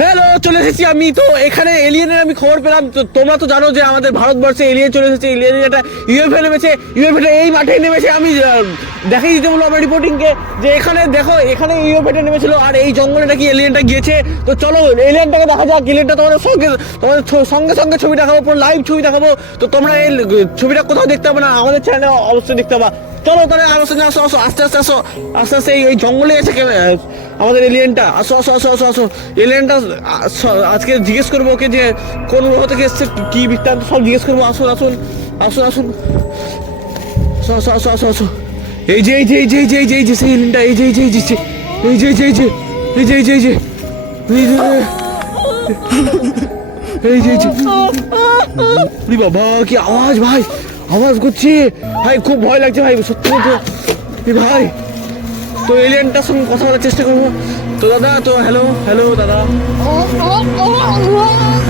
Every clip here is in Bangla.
হ্যালো, চলে এসেছি আমি। তো এখানে এলিয়েনের আমি খবর পেলাম। তো তোমরা তো জানো যে আমাদের ভারতবর্ষে এলিয়েন চলে এসেছে। এলিয়েন একটা ইউএফও নেমেছে, ইউএফওটা এই মাঠে নেমেছে। আমি দেখিয়ে দিতে বলবো আমার রিপোর্টিংকে যে এখানে দেখো, এখানে ইউএফওটা নেমেছিল আর এই জঙ্গলে নাকি এলিয়েনটা গিয়েছে। তো চলো এলিয়েনটাকে দেখা যাক। এলিয়েনটা তোমাদের সঙ্গে সঙ্গে ছবি দেখাবো, পুরো লাইভ ছবি দেখাবো। তো তোমরা এই ছবিটা কোথাও দেখতে পাবে না, আমাদের চ্যানেলে অবশ্যই দেখতে পাবা। চলো তাহলে আমার সঙ্গে আসো, আসো, আস্তে আস্তে আসো, আস্তে আস্তে। এই জঙ্গলে এসে আমাদের এলিয়েনটা। আসো আসো আসো আসো আসো। এলিয়েনটা আজকে জিজ্ঞেস করবো ওকে যে কোন গ্রহ থেকে এসছে, কি বৃত্তান্ত সব জিজ্ঞেস করবো। আসুন আসুন আসুন আসুন, আসো আসো আসো আসো আসো। এই যে এই যে এই যে এই যে এই যে এই যে সেই এলিয়েনটা, এই যে এই যে এই যে এই যে এই যে এই যে এই যে এই যে এই যে এই যে এই যে বাবা, কি আওয়াজ ভাই, আওয়াজ করছে ভাই, খুব ভয় লাগছে ভাই, সত্যি বলতে ভাই। তো এলিয়েনটার সঙ্গে কথা বলার চেষ্টা করবো। তো দাদা, তো হ্যালো হ্যালো দাদা,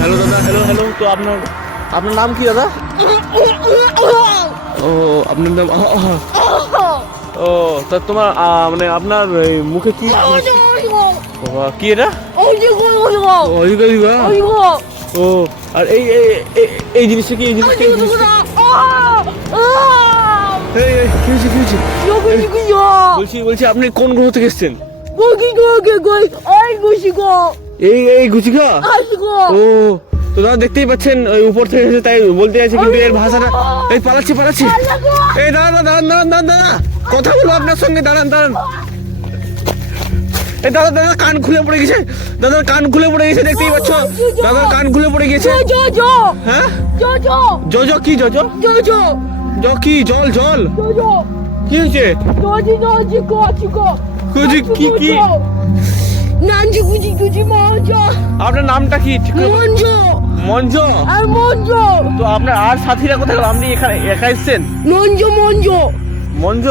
হ্যালো দাদা, হ্যালো হ্যালো। তো আপনার আপনার নাম কি দাদা? ও আপনার নাম, ও তা তোমার মানে আপনার মুখে কি কি এটা? ও আর এই এই জিনিসটা কি? এই জিনিসটা বলছি আপনি কোন গ্রহ থেকে এসছেন? এই এই গুচিকা। ও তো দাদা দেখতেই পাচ্ছেন ওই উপর থেকে এসে তাই বলতে চাইছে, কিন্তু এর ভাষাটা এই পালাচ্ছি পালাচ্ছি। এই দাঁড়ান দাঁড়ান দাঁড়ান দাঁড়ান দাদা, কথা বলবো আপনার সঙ্গে, দাঁড়ান দাঁড়ান। এই দাদা দাদা কান খুলে পড়ে গেছে, দাদার কান খুলে পড়ে গেছে, দেখতেই পাচ্ছ দাদার কান খুলে পড়ে গেছে। হ্যাঁ জ কি জ কি জল জল কি হয়েছে? কি কি আপনার নামটা কি? মঞ্জ। তো আপনার আর সাথীরা কোথায়? আপনি এখানে একা এসছেন? মঞ্জ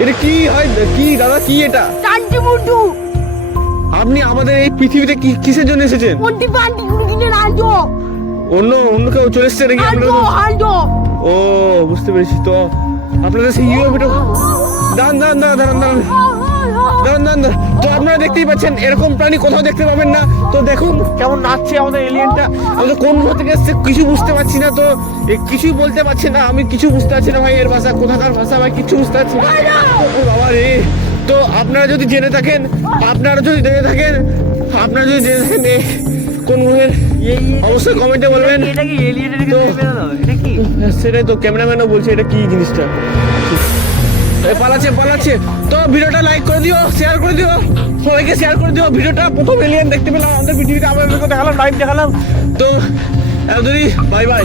এটা কি হয়? কি দাদা কি এটা? আপনি আমাদের এই পৃথিবীতে কিসের জন্য এসেছেন? অন্য অন্য কেউ চলে এসছে নাকি? ও বুঝতে পেরেছি। তো আপনাদের সেই ইউএফওটা দাঁড়ান দাঁড়ান দাঁড়ান দাঁড়ান দাঁড়ান দাঁড়ান দাঁড়ান। তো আপনারা দেখতেই পাচ্ছেন এরকম প্রাণী কোথাও দেখতে পাবেন না। তো দেখুন কেমন নাচছে আমাদের এলিয়েনটা। আমাদের কোন গ্রহ থেকে এসছে কিছু বুঝতে পারছি না, তো কিছুই বলতে পারছি না, আমি কিছু বুঝতে পারছি না ভাই, এর ভাষা কোথাকার ভাষা ভাই, কিছু বুঝতে পারছি না। ও বাবা রে। তো আপনারা যদি জেনে থাকেন কোন গ্রহের, অবশ্যই কমেন্টে বলবেন। সেটাই তো ক্যামেরাম্যানও বলছে এটা কি জিনিসটা। পালাচ্ছে। তো ভিডিওটা লাইক করে দিও, শেয়ার করে দিও, সবাইকে শেয়ার করে দিও ভিডিওটা। প্রথম এলিয়েন দেখতে পেলাম আমাদের পৃথিবীতে, আমরা দেখালাম, লাইভ দেখালাম। তো বাই বাই।